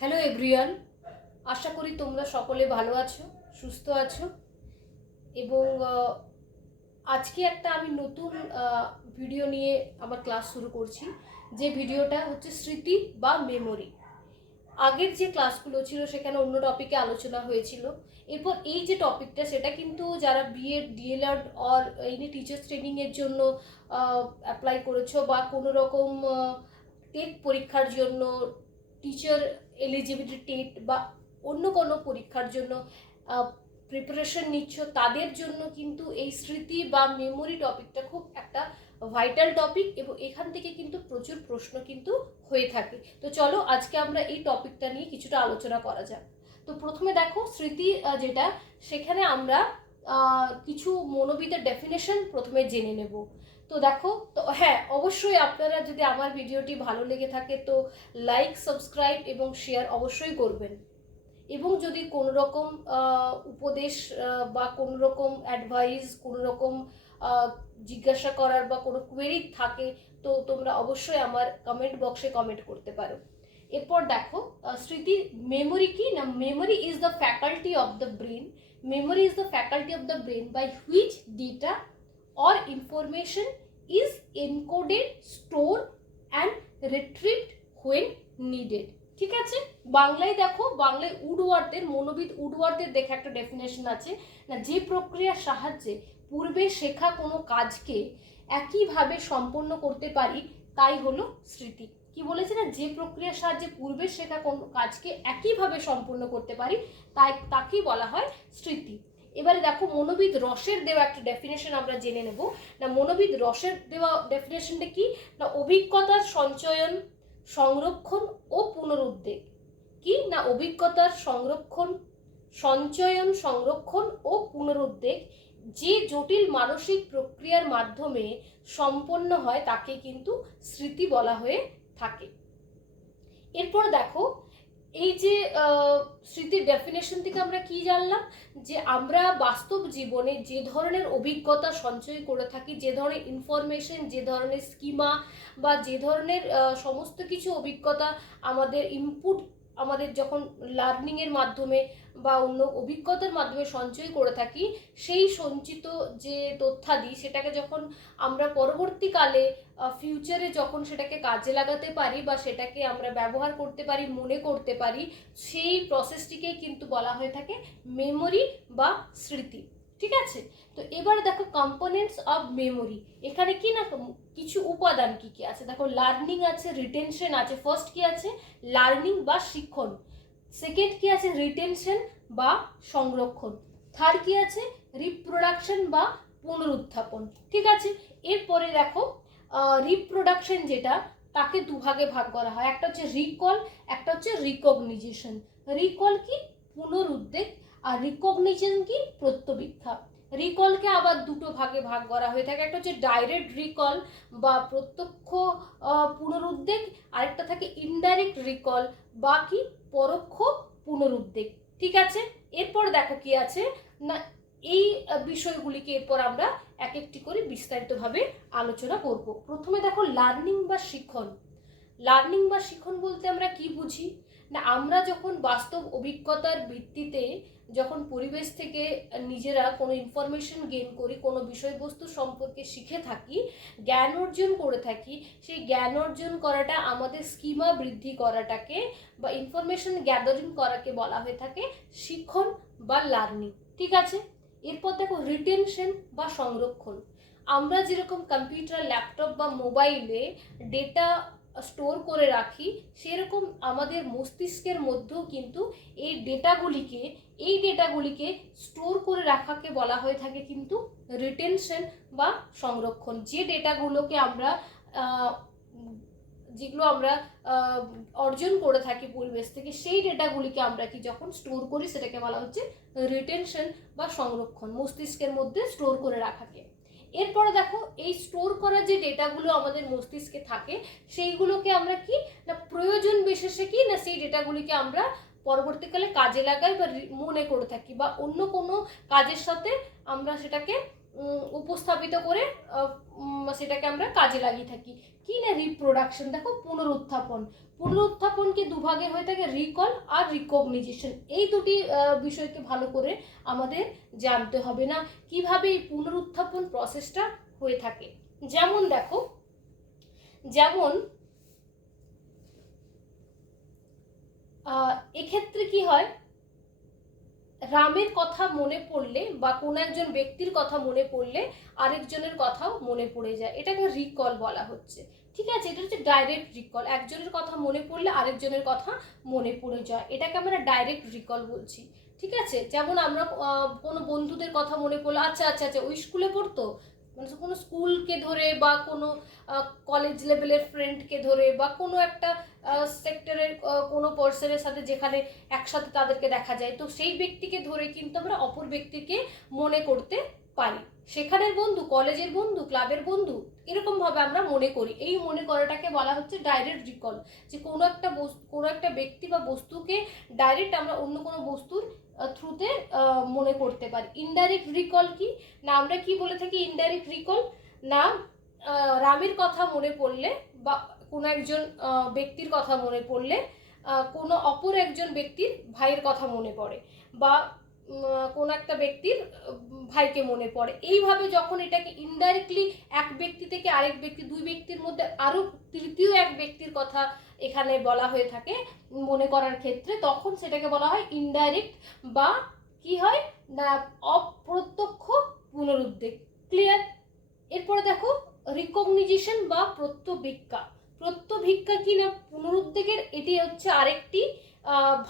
Hello everyone, আশা করি তোমরা সকলে ভালো আছো, সুস্থ আছো। এবং আজকে একটা আমি নতুন ভিডিও নিয়ে আমার ক্লাস শুরু করছি। যে ভিডিওটা হচ্ছে স্মৃতি বা মেমোরি। আগের যে ক্লাসগুলো ছিল সেখানে অন্য টপিকে আলোচনা হয়েছিল। এরপর এই যে টপিকটা সেটা কিন্তু যারা BEd DElEd or any teachers ট্রেনিংয়ের জন্য অ্যাপ্লাই করেছো বা কোনো রকম টেট পরীক্ষার জন্য, টিচার এলিজিবিলিটি টেট বা অন্য কোনো পরীক্ষার জন্য প্রিপারেশন নিচ্ছ, তাদের জন্য কিন্তু এই স্মৃতি বা মেমোরি টপিকটা খুব একটা ভাইটাল টপিক এবং এখান থেকে কিন্তু প্রচুর প্রশ্ন কিন্তু হয়ে থাকে। তো চলো আজকে আমরা এই টপিকটা নিয়ে কিছুটা আলোচনা করা যাক। তো প্রথমে দেখো স্মৃতি যেটা, সেখানে আমরা কিছু মনোবিদের ডেফিনেশন প্রথমে জেনে নেব। তো দেখো, তো হ্যাঁ, অবশ্যই আপনারা যদি আমার ভিডিওটি ভালো লেগে থাকে তো লাইক, সাবস্ক্রাইব এবং শেয়ার অবশ্যই করবেন। এবং যদি কোনো রকম উপদেশ বা কোনো রকম অ্যাডভাইস, কোনো রকম জিজ্ঞাসা করার বা কোনো কোয়েরি থাকে তো তোমরা অবশ্যই আমার কমেন্ট বক্সে কমেন্ট করতে পারো। এরপর দেখো স্মৃতি মেমোরি কি না, memory is the faculty of the brain. Memory is the faculty of the brain by which data or information is encoded, stored and retrieved when needed। ঠিক আছে, বাংলায় দেখো, বাংলায় উডওয়ার্থের, মনোবিদ উডওয়ার্থের দেখে একটা ডেফিনেশন আছে না, যে প্রক্রিয়ার সাহায্যে পূর্বে শেখা কোনো কাজকে একইভাবে সম্পন্ন করতে পারি তাই হলো স্মৃতি। কি বলেছে না, যে প্রক্রিয়ার সাহায্যে পূর্বে শেখা কোনো কাজকে একইভাবে সম্পন্ন করতে পারি তাকেই বলা হয় স্মৃতি। এবারে দেখো মনোবিদ রসের দেওয়া একটা ডেফিনেশন আমরা জেনে নেব না। মনোবিদ রসের দেওয়া ডেফিনেশনটা কি না, অভিজ্ঞতার সঞ্চয়ন, সংরক্ষণ ও পুনরুদ্বেগ। কি না, অভিজ্ঞতার সঞ্চয়ন, সংরক্ষণ ও পুনরুদ্বেগ যে জটিল মানসিক প্রক্রিয়ার মাধ্যমে সম্পন্ন হয় তাকে কিন্তু স্মৃতি বলা হয়ে থাকে। এরপর দেখো, এই যে স্মৃতির ডেফিনেশন থেকে আমরা কি জানলাম, যে আমরা বাস্তব জীবনে যে ধরনের অভিজ্ঞতা সঞ্চয় করে থাকি, যে ধরনের ইনফরমেশন, যে ধরনের স্কিমা বা যে ধরনের সমস্ত কিছু অভিজ্ঞতা আমাদের ইনপুট, আমাদের যখন লার্নিংয়ের মাধ্যমে বা অন্য অভিজ্ঞতার মাধ্যমে সঞ্চয় করে থাকি, সেই সঞ্চিত যে তথ্যাদি সেটাকে যখন আমরা পরবর্তীকালে ফিউচারে যখন সেটাকে কাজে লাগাতে পারি বা সেটাকে আমরা ব্যবহার করতে পারি, মনে করতে পারি, সেই প্রসেসটিকেই কিন্তু বলা হয়ে থাকে মেমোরি বা স্মৃতি। ঠিক আছে, তো এবারে দেখো কম্পোনেন্টস অফ মেমোরি। এখানে কি না কিছু উপাদান কি কি আছে দেখো, লার্নিং আছে, রিটেনশন আছে। ফার্স্ট কি আছে, লার্নিং বা শিক্ষণ। সেকেন্ড কি আছে, রিটেনশন বা সংরক্ষণ। থার্ড কি আছে, রিপ্রোডাকশন বা পুনরুত্থাপন। ঠিক আছে, এরপরে দেখো রিপ্রোডাকশন যেটা, তাকে দুভাগে ভাগ করা হয়। একটা হচ্ছে রিকল, একটা হচ্ছে রিকগনিশন। রিকল কি, পুনরুদ্বেগ, আর রিকগনিশন কি, প্রত্যবিক্ষা। রিকলকে আবার দুটো ভাগে ভাগ করা হয়ে থাকে। একটা হচ্ছে ডাইরেক্ট রিকল বা প্রত্যক্ষ পুনরুদ্বেগ, আরেকটা থাকে ইনডাইরেক্ট রিকল বা কি, পরোক্ষ পুনরুদ্বেগ। ঠিক আছে, এরপর দেখো কি আছে না, এই বিষয়গুলিকে এরপর আমরা এক একটি করে বিস্তারিতভাবে আলোচনা করব। প্রথমে দেখো লার্নিং বা শিক্ষণ। লার্নিং বা শিক্ষণ বলতে আমরা কি বুঝি না, আমরা যখন বাস্তব অভিজ্ঞতার ভিত্তিতে যখন পরিবেশ থেকে নিজেরা কোনো ইনফরমেশন গেইন করি, কোনো বিষয়বস্তু সম্পর্কে শিখে থাকি, জ্ঞান অর্জন করে থাকি, সেই জ্ঞান অর্জন করাটা, আমাদের স্কিমা বৃদ্ধি করাটাকে বা ইনফরমেশন গ্যাদারিং করাকে বলা হয়ে থাকে শিক্ষণ বা লার্নিং। ঠিক আছে, এরপর দেখো রিটেনশন বা সংরক্ষণ। আমরা যেরকম কম্পিউটার, ল্যাপটপ বা মোবাইলে ডেটা স্টোর করে রাখি, সেরকম আমাদের মস্তিষ্কের মধ্যেও কিন্তু এই ডেটাগুলিকে স্টোর করে রাখাকে বলা হয়ে থাকে কিন্তু রিটেনশন বা সংরক্ষণ। যে ডেটাগুলোকে আমরা যেগুলো আমরা অর্জন করে থাকি পরিবেশ থেকে, সেই ডেটাগুলিকে আমরা কি যখন স্টোর করি সেটাকে বলা হচ্ছে রিটেনশন বা সংরক্ষণ, মস্তিষ্কের মধ্যে স্টোর করে রাখাকে। এরপরে দেখো এই স্টোর করা যে ডেটাগুলো আমাদের মস্তিষ্কে থাকে, সেইগুলোকে আমরা কি না প্রয়োজন বিশেষে কি না সেই ডেটাগুলিকে আমরা পরবর্তীকালে কাজে লাগাই বা মনে করে থাকি বা অন্য কোনো কাজের সাথে আমরা সেটাকে উপস্থাপিত করে সেটাকে আমরা কাজে লাগিয়ে থাকি। কি না রিপ্রোডাকশন। দেখো পুনরুত্থাপনকে দুভাগে হয়ে থাকে, রিকল আর রিকগনিশন। এই দুটি বিষয়কে ভালো করে আমাদের জানতে হবে না কিভাবে এই পুনরুত্থাপন প্রসেসটা হয়ে থাকে। যেমন দেখো, যেমন এক্ষেত্রে কি হয়, রামের কথা মনে পড়লে বা কোনো একজন ব্যক্তির কথা মনে পড়লে আরেকজনের কথাও মনে পড়ে যায়, এটাকে রিকল বলা হচ্ছে। ঠিক আছে, এটা হচ্ছে ডাইরেক্ট রিকল। একজনের কথা মনে পড়লে আরেকজনের কথা মনে পড়ে যায়, এটাকে আমরা ডাইরেক্ট রিকল বলছি। ঠিক আছে, যেমন আমরা কোনো বন্ধুদের কথা মনে পড়লো, আচ্ছা আচ্ছা আচ্ছা ওই স্কুলে পড়তো, মানে কোনো স্কুলকে ধরে বা কোনো কলেজ লেভেলের ফ্রেন্ডকে ধরে বা কোনো একটা সেক্টরের কোনো পার্সনের সাথে যেখানে একসাথে তাদেরকে দেখা যায়, তো সেই ব্যক্তিকে ধরে কিন্তু আমরা অপর ব্যক্তিকে মনে করতে পারি। সেখানের বন্ধু, কলেজের বন্ধু, ক্লাবের বন্ধু, এরকমভাবে আমরা মনে করি। এই মনে করাটাকে বলা হচ্ছে ডাইরেক্ট রিকল, যে কোনো একটা ব্যক্তি বা বস্তুকে ডাইরেক্ট আমরা অন্য কোনো বস্তুর থ্রুতে মনে করতে পারি। ইনডাইরেক্ট রিকল কি না, আমরা কি বলে থাকি ইনডাইরেক্ট রিকল না, রামের কথা মনে পড়লে বা কোনো একজন ব্যক্তির কথা মনে পড়লে কোনো অপর একজন ব্যক্তির ভাইয়ের কথা মনে পড়ে বা কোনো একটা ব্যক্তির ভাইকে মনে পড়ে। এইভাবে যখন এটাকে ইনডাইরেক্টলি এক ব্যক্তি থেকে আরেক ব্যক্তি, দুই ব্যক্তির মধ্যে আরও তৃতীয় এক ব্যক্তির কথা এখানে বলা হয়ে থাকে মনে করার ক্ষেত্রে, তখন সেটাকে বলা হয় ইনডাইরেক্ট বা কি হয় না অপ্রত্যক্ষ পুনরুদ্বেগ। ক্লিয়ার? এরপরে দেখো রিকগনিশন বা প্রত্যভিজ্ঞা। প্রত্যভিজ্ঞা কি না পুনরুদ্বেগের এটি হচ্ছে আরেকটি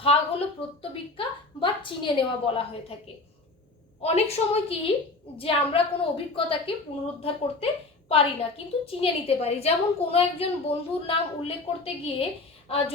ভাগ হলো প্রত্যভিজ্ঞা বা চিনে নেওয়া বলা হয়ে থাকে। অনেক সময় কি যে আমরা কোনো অভিজ্ঞতাকে পুনরুদ্ধার করতে পারি না কিন্তু চিনে নিতে পারি। যেমন কোনো একজন বন্ধুর নাম উল্লেখ করতে গিয়ে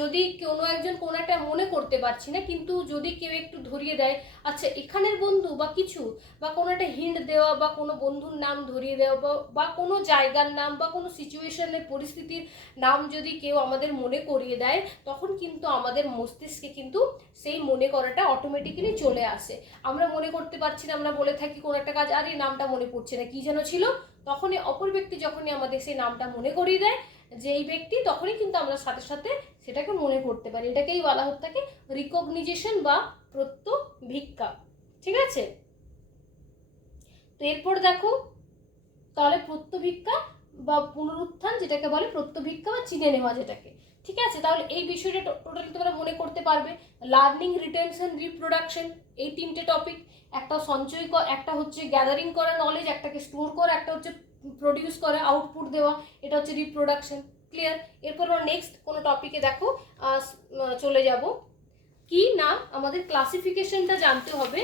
যদি কোনো একজন কোনো একটা মনে করতে পারছি না, কিন্তু যদি কেউ একটু ধরিয়ে দেয় আচ্ছা এখানের বন্ধু বা কিছু, বা কোনো একটা হিন্ট দেওয়া বা কোনো বন্ধুর নাম ধরিয়ে দেওয়া বা কোনো জায়গার নাম বা কোনো সিচুয়েশনের পরিস্থিতির নাম যদি কেউ আমাদের মনে করিয়ে দেয়, তখন কিন্তু আমাদের মস্তিষ্কে কিন্তু সেই মনে করাটা অটোমেটিক্যালি চলে আসে। আমরা মনে করতে পারছি না, আমরা বলে থাকি কোনো একটা কাজ, আরে নামটা মনে পড়ছে না, কি যেন ছিল, তখনই অপর ব্যক্তি যখনই আমাদের সেই নামটা মনে করিয়ে দেয় যে এই ব্যক্তি, তখনই কিন্তু আমরা সাথে সাথে সেটাকে মনে করতে পারি। এটাকেই বলা হতে থাকে রিকগনিশন বা প্রত্যভিজ্ঞা। ঠিক আছে, তো এরপর দেখো তাহলে প্রত্যভিজ্ঞা বা পুনরুত্থান যেটাকে বলে, প্রত্যভিজ্ঞা বা চিনে নেওয়া যেটাকে। ঠিক আছে, তাহলে এই বিষয়টা টোটালি তোমরা মনে করতে পারবে। লার্নিং, রিটেনশন, রিপ্রোডাকশন, এই তিনটে টপিক। একটা সঞ্চয়, একটা হচ্ছে গ্যাদারিং করা নলেজ, একটাকে স্টোর করা, একটা হচ্ছে প্রডিউস করা, আউটপুট দেওয়া, এটা হচ্ছে রিপ্রোডাকশন। ক্লিয়ার? এরপর আমরা নেক্সট কোনো টপিকে দেখো চলে যাব। কি না আমাদের ক্লাসিফিকেশনটা জানতে হবে,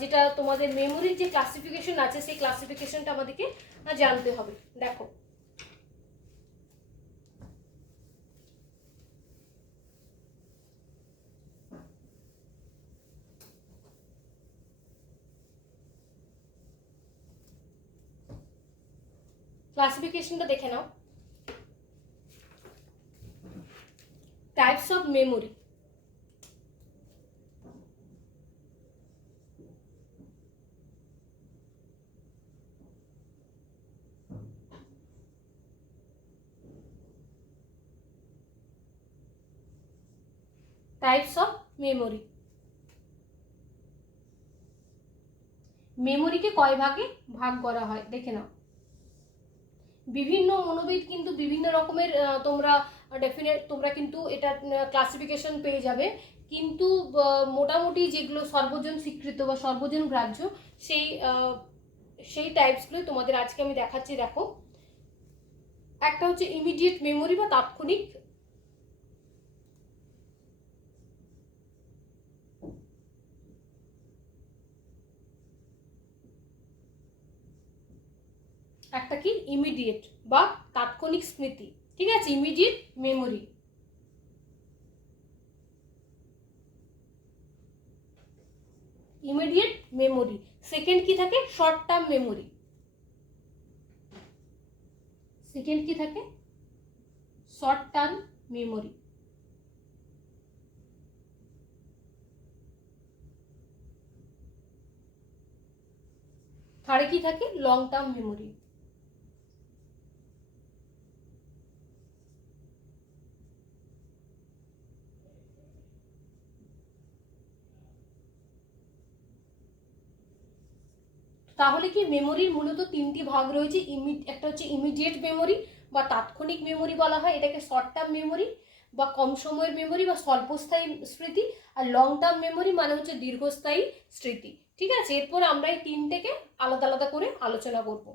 যেটা তোমাদের মেমোরির যে ক্লাসিফিকেশন আছে সেই ক্লাসিফিকেশনটা আমাদেরকে জানতে হবে। দেখো ক্লাসিফিকেশনটা দেখে নাও। Types of memory. Types of memory. মেমোরিকে কয় ভাগে ভাগ করা হয় দেখে নাও। বিভিন্ন মনোবিদ কিন্তু বিভিন্ন রকমের তোমরা কিন্তু এটা ক্লাসিফিকেশন পেয়ে যাবে, কিন্তু মোটামুটি যেগুলো সর্বজন স্বীকৃত বা সর্বজন গ্রাহ্য সেই টাইপসগুলো তোমাদের আজকে আমি দেখাচ্ছি। দেখো, একটা হচ্ছে ইমিডিয়েট মেমোরি বা তাৎক্ষণিক, একটা কি ইমিডিয়েট বা তাৎক্ষণিক স্মৃতি। ঠিক আছে, immediate memory. Immediate memory. Second কি থাকে, শর্ট টার্ম মেমোরি। সেকেন্ড কি থাকে, শর্ট টার্ম মেমোরি। থার্ডে কি থাকে, লং টার্ম মেমোরি। তাহলে কি মেমোরির মূলত তিনটি ভাগ রয়েছে। একটা হচ্ছে ইমিডিয়েট মেমোরি বা তাৎক্ষণিক মেমোরি বলা হয়, এটাকে শর্ট টার্ম মেমোরি বা কম সময়ের মেমোরি বা স্বল্পস্থায়ী স্মৃতি, আর লং টার্ম মেমোরি মানে হচ্ছে দীর্ঘস্থায়ী স্মৃতি। ঠিক আছে, এরপর আমরা এই তিনটেকে আলাদা আলাদা করে আলোচনা করব,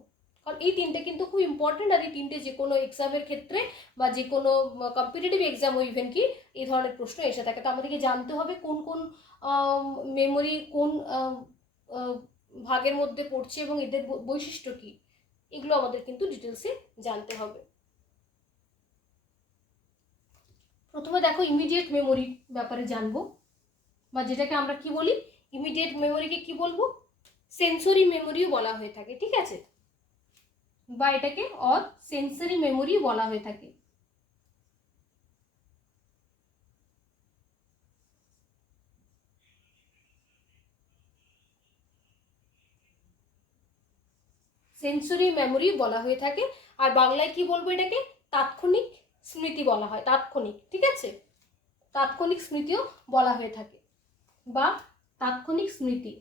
কারণ এই তিনটে কিন্তু খুব ইম্পর্টেন্ট। আর এই তিনটে যে কোনো এক্সামের ক্ষেত্রে বা যে কোনো কম্পিটিটিভ এক্সাম ও ইভেন কি এই ধরনের প্রশ্ন এসে থাকে। তো আমাদেরকে জানতে হবে কোন কোন মেমোরি কোন ভাগের মধ্যে পড়ছে এবং এদের বৈশিষ্ট্য কি, এগুলো আমাদের কিন্তু ডিটেলসে জানতে হবে। প্রথমে দেখো ইমিডিয়েট মেমোরির ব্যাপারে জানবো, বা যেটাকে আমরা কি বলি, ইমিডিয়েট মেমোরিকে কি বলবো, সেন্সরি মেমোরিও বলা হয়ে থাকে। ঠিক আছে, বা এটাকে অর সেন্সরি মেমোরি বলা হয়ে থাকে। সেন্সরি মেমোরি বলা হয়ে থাকে। আর বাংলায় কি বলবো, এটাকে তাৎক্ষণিক স্মৃতি বলা হয়, তাৎক্ষণিক। ঠিক আছে, তাৎক্ষণিক স্মৃতিও বলা হয়ে থাকে বা তাৎক্ষণিক স্মৃতি।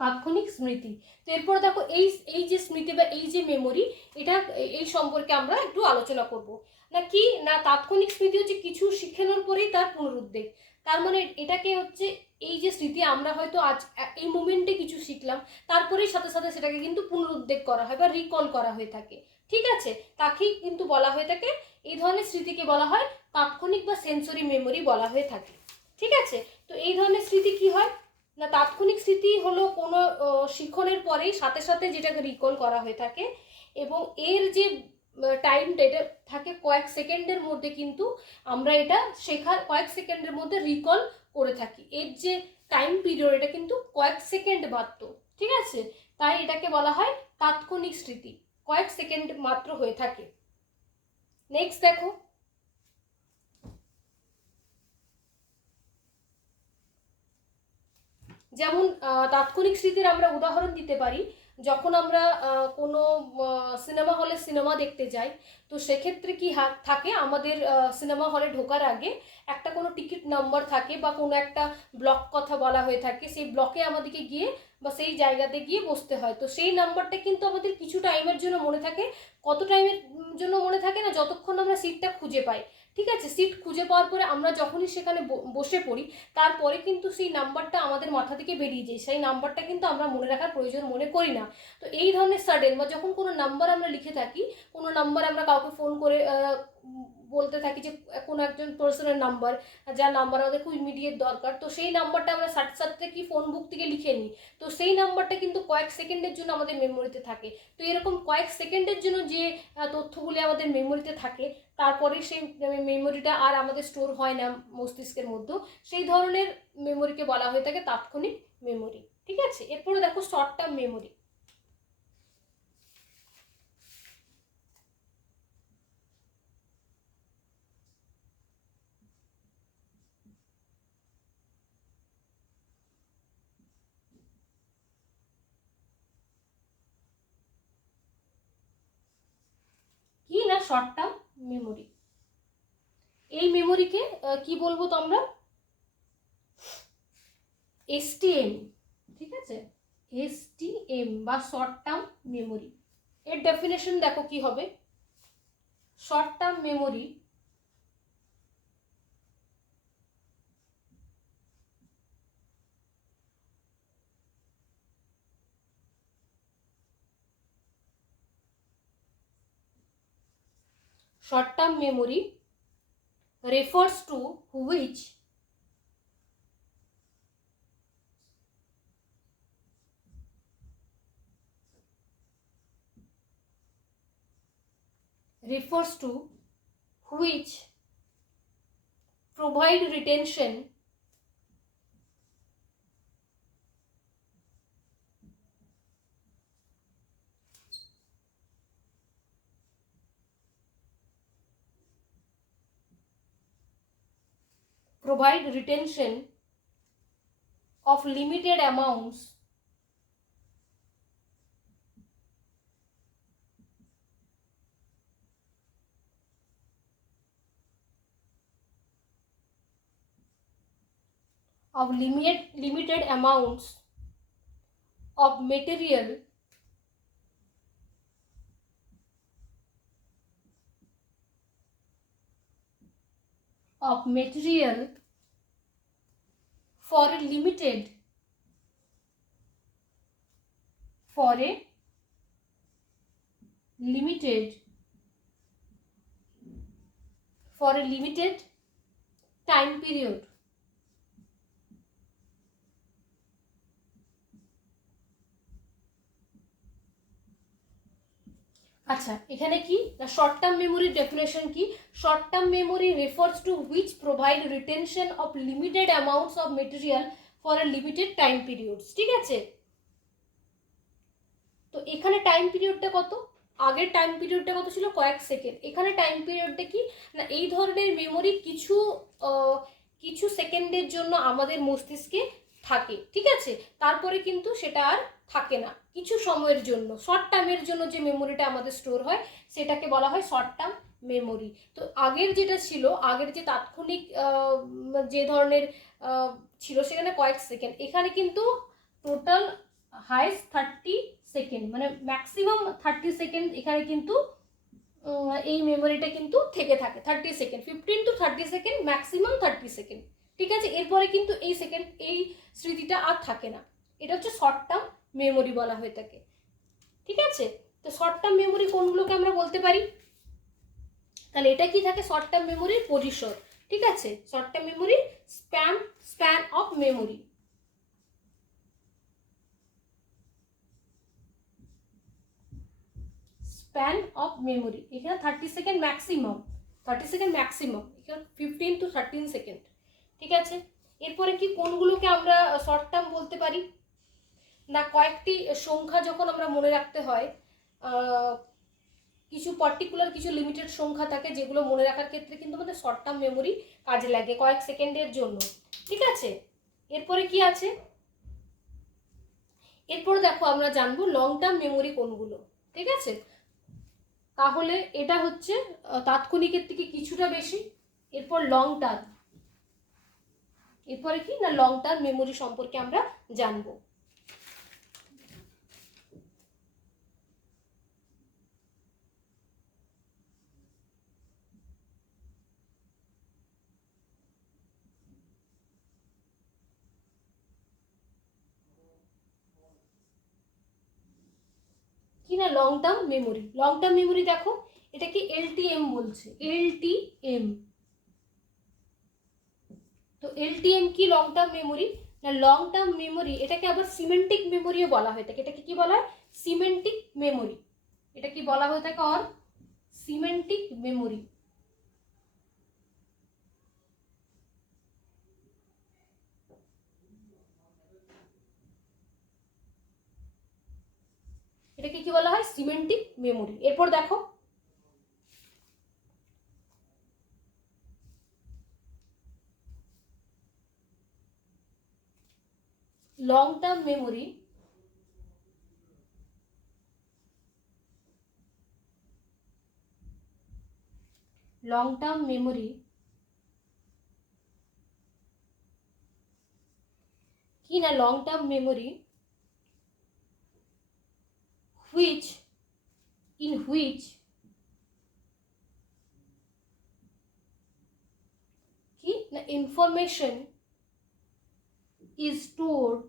তাৎক্ষণিক স্মৃতি। তো এরপরে দেখো এই এই যে স্মৃতি বা এই যে মেমোরি, এটা এই সম্পর্কে আমরা একটু আলোচনা করব। না কি না, তাৎক্ষণিক স্মৃতি হচ্ছে কিছু শিখানোর পরেই তার পুনরুদ্বেগ। তার মানে এটাকে হচ্ছে এই যে স্মৃতি, আমরা হয়তো আজ এই মোমেন্টে কিছু শিখলাম, তারপরেই সাথে সাথে সেটাকে কিন্তু পুনরুদ্বেগ করা হয় বা রিকল করা হয়ে থাকে। ঠিক আছে, তাকেই কিন্তু বলা হয়ে থাকে, এই ধরনের স্মৃতিকে বলা হয় তাৎক্ষণিক বা সেন্সরি মেমোরি বলা হয়ে থাকে। ঠিক আছে, তো এই ধরনের স্মৃতি কি হয় না, তাৎক্ষণিক স্মৃতি হলো কোনো শিক্ষণের পরেই সাথে সাথে যেটাকে রিকল করা হয়ে থাকে, এবং এর যে টাইমটা এটা থাকে কয়েক সেকেন্ডের মধ্যে, কিন্তু আমরা এটা শেখার কয়েক সেকেন্ডের মধ্যে রিকল করে থাকি। এর যে টাইম পিরিয়ড এটা কিন্তু কয়েক সেকেন্ড মাত্র। ঠিক আছে, তাই এটাকে বলা হয় তাৎক্ষণিক স্মৃতি, কয়েক সেকেন্ড মাত্র হয়ে থাকে। নেক্সট দেখো, যেমন তাৎক্ষণিক স্মৃতির আমরা উদাহরণ দিতে পারি, যখন আমরা কোনো সিনেমা হলে সিনেমা দেখতে যাই, তো সেক্ষেত্রে কি থাকে, আমাদের সিনেমা হলে ঢোকার আগে একটা কোনো টিকিট নাম্বার থাকে বা কোনো একটা ব্লক কথা বলা হয়ে থাকে, সেই ব্লকে আমাদেরকে গিয়ে বা সেই জায়গাতে গিয়ে বসতে হয়। তো সেই নাম্বারটা কিন্তু আমাদের কিছু টাইমের জন্য মনে থাকে। কত টাইমের জন্য মনে থাকে না, যতক্ষণ আমরা সিটটা খুঁজে পাই। ঠিক আছে, সিট খুঁজে পাওয়ার পরে আমরা যখনই সেখানে বসে পড়ি, তারপরে কিন্তু সেই নাম্বারটা আমাদের মাথা থেকে বেরিয়ে যায়, সেই নাম্বারটা কিন্তু আমরা মনে রাখার প্রয়োজন মনে করি না। তো এই ধরনের সাডেন বা যখন কোনো নাম্বার আমরা লিখে থাকি, কোনো নাম্বার আমরা কাউকে ফোন করে বলতে থাকি যে কোনো একজন পার্সনের নাম্বার, যার নাম্বার আমাদের খুব ইমিডিয়েট দরকার, তো সেই নাম্বারটা আমরা সাথে সাথে কি ফোন বুক থেকে লিখে নিই। তো সেই নাম্বারটা কিন্তু কয়েক সেকেন্ডের জন্য আমাদের মেমোরিতে থাকে। তো এরকম কয়েক সেকেন্ডের জন্য যে তথ্যগুলি আমাদের মেমোরিতে থাকে, তারপরে সেই মেমোরিটা আর আমাদের স্টোর হয় না মস্তিষ্কের মধ্যে, সেই ধরনের মেমোরিকে বলা হয়ে থাকে তাৎক্ষণিক মেমোরি। ঠিক আছে, এরপরে দেখো শর্ট টার্ম মেমোরি। কি না শর্ট টার্ম মেমোরি, এই মেমোরিকে কি বলবো তো আমরা, এসটিএম। ঠিক আছে, এসটিএম বা শর্ট টার্ম মেমোরি। এর ডেফিনেশন দেখো কি হবে, short term memory short term memory refers to which provide retention provide retention of limited amounts of limited amounts of material for a limited time period। আচ্ছা, এখানে কি না short term মেমোরির definition কি? Short term memory refers to which provide retention of limited amounts of material for a limited time periods. ঠিক আছে, তো এখানে টাইম পিরিয়ডটা কত? আগের টাইম পিরিয়ডটা কত ছিল? কয়েক সেকেন্ড। এখানে টাইম পিরিয়ডটা কি না এই ধরনের মেমোরি কিছু সেকেন্ডের জন্য আমাদের মস্তিষ্কে থাকে। ঠিক আছে, তারপরে কিন্তু সেটা আর থাকে না, কিছু সময়ের জন্য শর্ট টার্মের জন্য যে মেমোরিটা আমাদের স্টোর হয় সেটাকে বলা হয় শর্ট টার্ম মেমোরি। তো আগের যেটা ছিল, আগের যে তাৎক্ষণিক যে ধরনের ছিল সেখানে কয়েক সেকেন্ড, এখানে কিন্তু টোটাল হাইস্ট 30 সেকেন্ড, মানে ম্যাক্সিমাম 30 সেকেন্ড এখানে কিন্তু এই মেমোরিটা কিন্তু থেকে থাকে। 30 second, 15 to 30 second, maximum 30 second. ঠিক আছে, এরপরে কিন্তু এই স্মৃতিটা আর থাকে না। এটা হচ্ছে শর্ট টার্ম মেমোরি বলা হয়ে থাকে। ঠিক আছে, তো শর্ট টার্ম মেমোরি কোনগুলোকে আমরা বলতে পারি? তাহলে এটা কি থাকে? শর্ট টার্ম মেমোরির পরিসর। ঠিক আছে, short term memory span of memory. Span of memory এখানে 30 সেকেন্ড ম্যাক্সিমাম, এখানে 15 to 13 সেকেন্ড। ঠিক আছে, এরপরে কি কোনগুলোকে আমরা শর্ট টার্ম বলতে পারি? না কয়েকটি সংখ্যা যখন আমরা মনে রাখতে হয়, কিছু পার্টিকুলার কিছু লিমিটেড সংখ্যা থাকে যেগুলো মনে রাখার ক্ষেত্রে কিন্তু আমাদের শর্ট টার্ম মেমোরি কাজে লাগে কয়েক সেকেন্ডের জন্য। ঠিক আছে, এরপরে কি আছে? এরপরে দেখো আমরা জানবো লং টার্ম মেমোরি কোনগুলো। ঠিক আছে, তাহলে এটা হচ্ছে তাৎক্ষণিকের থেকে কিছুটা বেশি। এরপর লং টার্ম, এরপরে কি না লং টার্ম মেমোরি সম্পর্কে আমরা জানবো। কি না লং টার্ম মেমোরি দেখো এটা কি এলটিএম বলছে, এলটিএম। তো এলটিএম কি লং টার্ম মেমোরি না লং টার্ম মেমোরি এটাকে আবার সিমেন্টিক মেমোরিও বলা হয়ে থাকে। এটাকে কি বলা হয়? Semantic memory. এটা কি বলা হয়ে থাকে? Or semantic memory. এটাকে কি বলা হয়? Semantic memory. এরপর দেখো লং টার্ম মেমোরি কি না long term memory in which কি না information is stored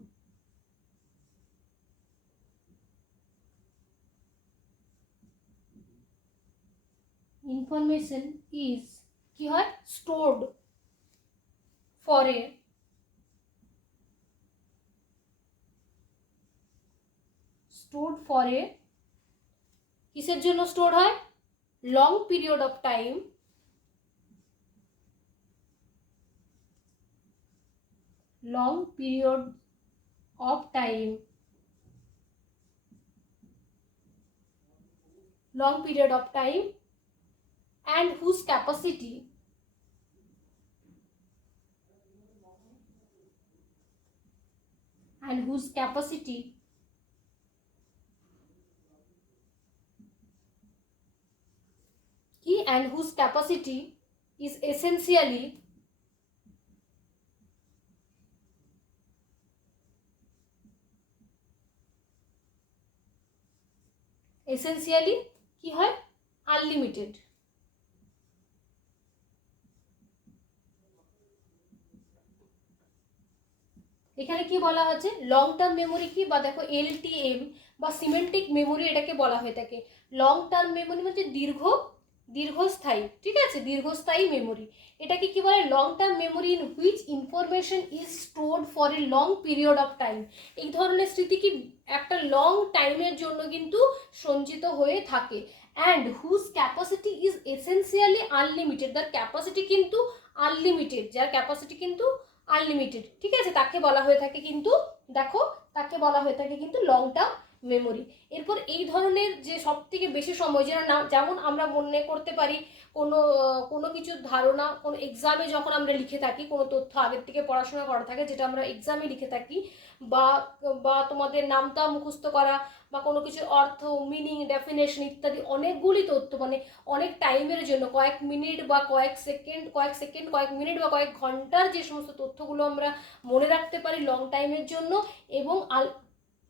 কি হয় stored for a কিসের জন্য স্টোর হয়? Long period of time, long period of time and whose capacity and whose capacity is essentially কি হয় আনলিমিটেড। এখানে কি বলা হচ্ছে লং টার্ম মেমোরি কি, বা দেখো এলটিএম বা সিমেন্টিক মেমোরি এটাকে বলা হয়ে থাকে। লং টার্ম মেমোরি মানে দীর্ঘস্থায়ী, ঠিক আছে, দীর্ঘস্থায়ী মেমোরি। এটাকে কি বলে long term memory in which information is stored for a long period of time. এই ধরনের স্মৃতি কি একটা লং টাইমের জন্য কিন্তু সঞ্চিত হয়ে থাকে। And whose capacity is essentially unlimited, তার ক্যাপাসিটি কিন্তু আনলিমিটেড, যার ক্যাপাসিটি কিন্তু আনলিমিটেড, ঠিক আছে, তাকে বলা হয়ে থাকে কিন্তু, দেখো তাকে বলা হয়ে থাকে কিন্তু লং টার্ম মেমোরি। এরপর এই ধরনের যে সব থেকে বেশি সময় যেমন আমরা মনে করতে পারি কোনো কিছুর ধারণা কোনো এক্সামে যখন আমরা লিখে থাকি, কোনো তথ্য আগের থেকে পড়াশোনা করা থাকে যেটা আমরা এক্সামে লিখে থাকি, বা বা তোমাদের নামটা মুখস্থ করা, বা কোনো কিছুর অর্থ, মিনিং, ডেফিনেশন ইত্যাদি অনেকগুলি তথ্য, মানে অনেক টাইমের জন্য কয়েক মিনিট বা কয়েক সেকেন্ড, কয়েক মিনিট বা কয়েক ঘন্টার যে সমস্ত তথ্যগুলো আমরা মনে রাখতে পারি লং টাইমের জন্য এবং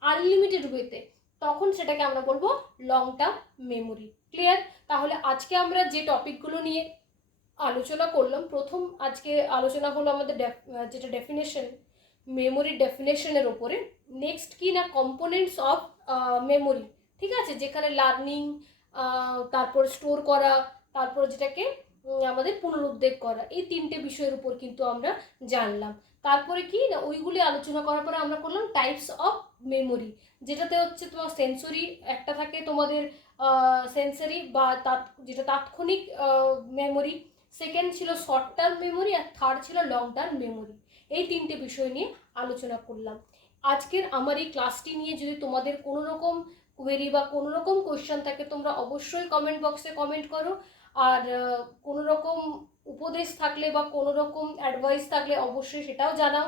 আনলিমিটেড ওয়েতে, তখন সেটাকে আমরা বলবো লং টার্ম মেমোরি। ক্লিয়ার? তাহলে আজকে আমরা যে টপিকগুলো নিয়ে আলোচনা করলাম, প্রথম আজকে আলোচনা হলো আমাদের যেটা ডেফিনেশন, মেমোরির ডেফিনেশনের ওপরে। নেক্সট কি না কম্পোনেন্টস অফ মেমোরি, ঠিক আছে, যেখানে লার্নিং, তারপর স্টোর করা, তারপর যেটাকে আমাদের পুনরুদ্বেগ করা, এই তিনটে বিষয়ের উপর কিন্তু আমরা জানলাম। তারপরে কি না ওইগুলি আলোচনা করার পরে আমরা করলাম টাইপস অফ মেমোরি, যেটাতে হচ্ছে তোমার সেন্সরি একটা থাকে, তোমাদের সেন্সরি বা যেটা তাৎক্ষণিক মেমোরি, সেকেন্ড ছিল শর্ট টার্ম মেমোরি, আর থার্ড ছিল লং টার্ম মেমোরি। এই তিনটে বিষয় নিয়ে আলোচনা করলাম। আজকের আমার এই ক্লাসটি নিয়ে যদি তোমাদের কোনো রকম কোয়েরি বা কোনো রকম কোয়েশ্চেন থাকে, তোমরা অবশ্যই কমেন্ট বক্সে কমেন্ট করো। আর কোনো রকম উপদেশ থাকলে বা কোনো রকম অ্যাডভাইস থাকলে অবশ্যই সেটাও জানাও।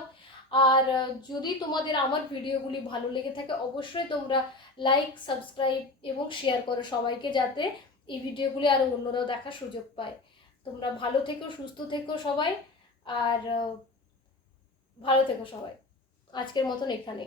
আর যদি তোমাদের আমার ভিডিওগুলি ভালো লেগে থাকে, অবশ্যই তোমরা লাইক, সাবস্ক্রাইব এবং শেয়ার করো সবাইকে, যাতে এই ভিডিওগুলি আরও অন্যরাও দেখার সুযোগ পায়। তোমরা ভালো থেকো, সুস্থ থেকো সবাই, আর ভালো থেকো সবাই। আজকের মতন এখানে।